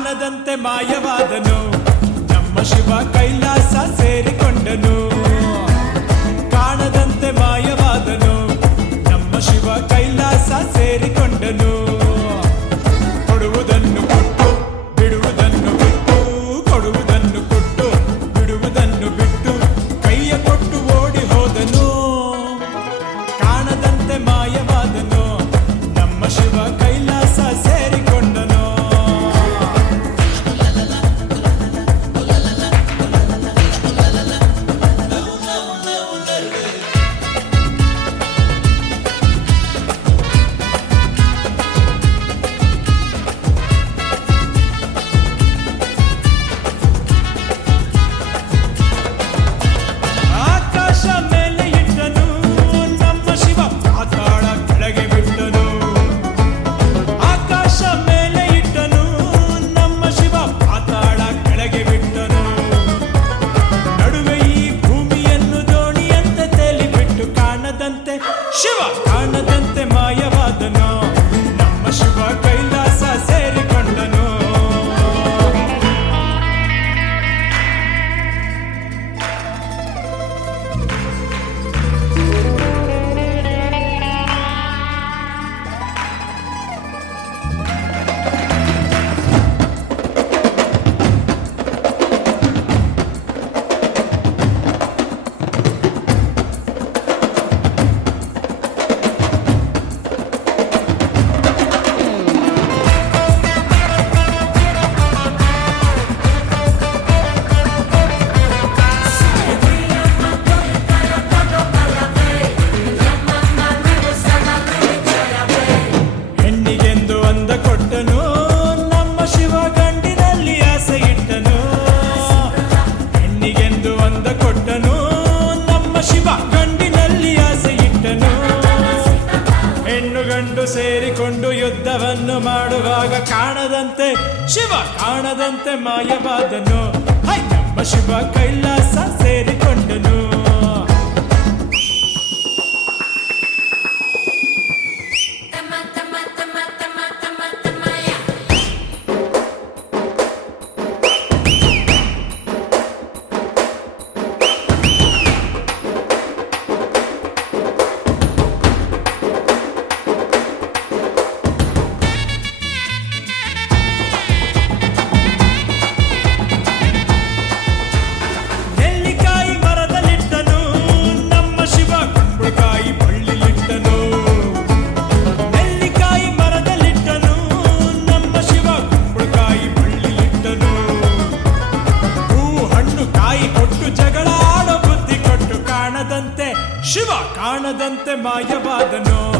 ಕಾಣದಂತೆ ಮಾಯವಾದನು ನಮ್ಮ ಶಿವ ಕೈಲಾಸ ಸೇರಿಕೊಂಡನು ಕಾಣದಂತೆ ಮಾಯವಾದನು ನಮ್ಮ ಶಿವ ಕೈಲಾಸ ಸೇರಿಕೊಂಡನು ಕೊಡುವುದನ್ನು ಕೊಟ್ಟು ಬಿಡುವುದನ್ನು ಬಿಟ್ಟು ಕೊಡುವುದನ್ನು ಕೊಟ್ಟು ಬಿಡುವುದನ್ನು ಬಿಟ್ಟು ಕೈಯ ಕೊಟ್ಟು ಓಡಿ ಹೋದನು ಕಾಣದಂತೆ ಮಾಯವಾದನು ನಮ್ಮ ಶಿವ ಕೈಲಾಸ ಸೇರಿಕೊಂಡನು ಶಿವ ಕಾಣದಂತೆ ಮಾಯವಾದನು ನಮ್ಮ ಶಿವ ಕೈಲಾಸ ಸೇರಿಕೊಂಡನು ನಮ್ಮ ಶಿವ ಗಂಡಿನಲ್ಲಿ ಆಸೆ ಇಟ್ಟನು ಹೆಣ್ಣಿಗೆಂದು ಅಂದ ಕೊಟ್ಟನು ನಮ್ಮ ಶಿವ ಗಂಡಿನಲ್ಲಿ ಆಸೆ ಇಟ್ಟನು ಹೆಣ್ಣು ಗಂಡು ಸೇರಿಕೊಂಡು ಯುದ್ಧವನ್ನು ಮಾಡುವಾಗ ಕಾಣದಂತೆ ಶಿವ ಕಾಣದಂತೆ ಮಾಯವಾದನು ನಮ್ಮ ಶಿವ ಕೈಲಾಸ ಸೇರಿಕೊಂಡನು ಶಿವ ಕಾಣದಂತೆ ಮಾಯವಾದನು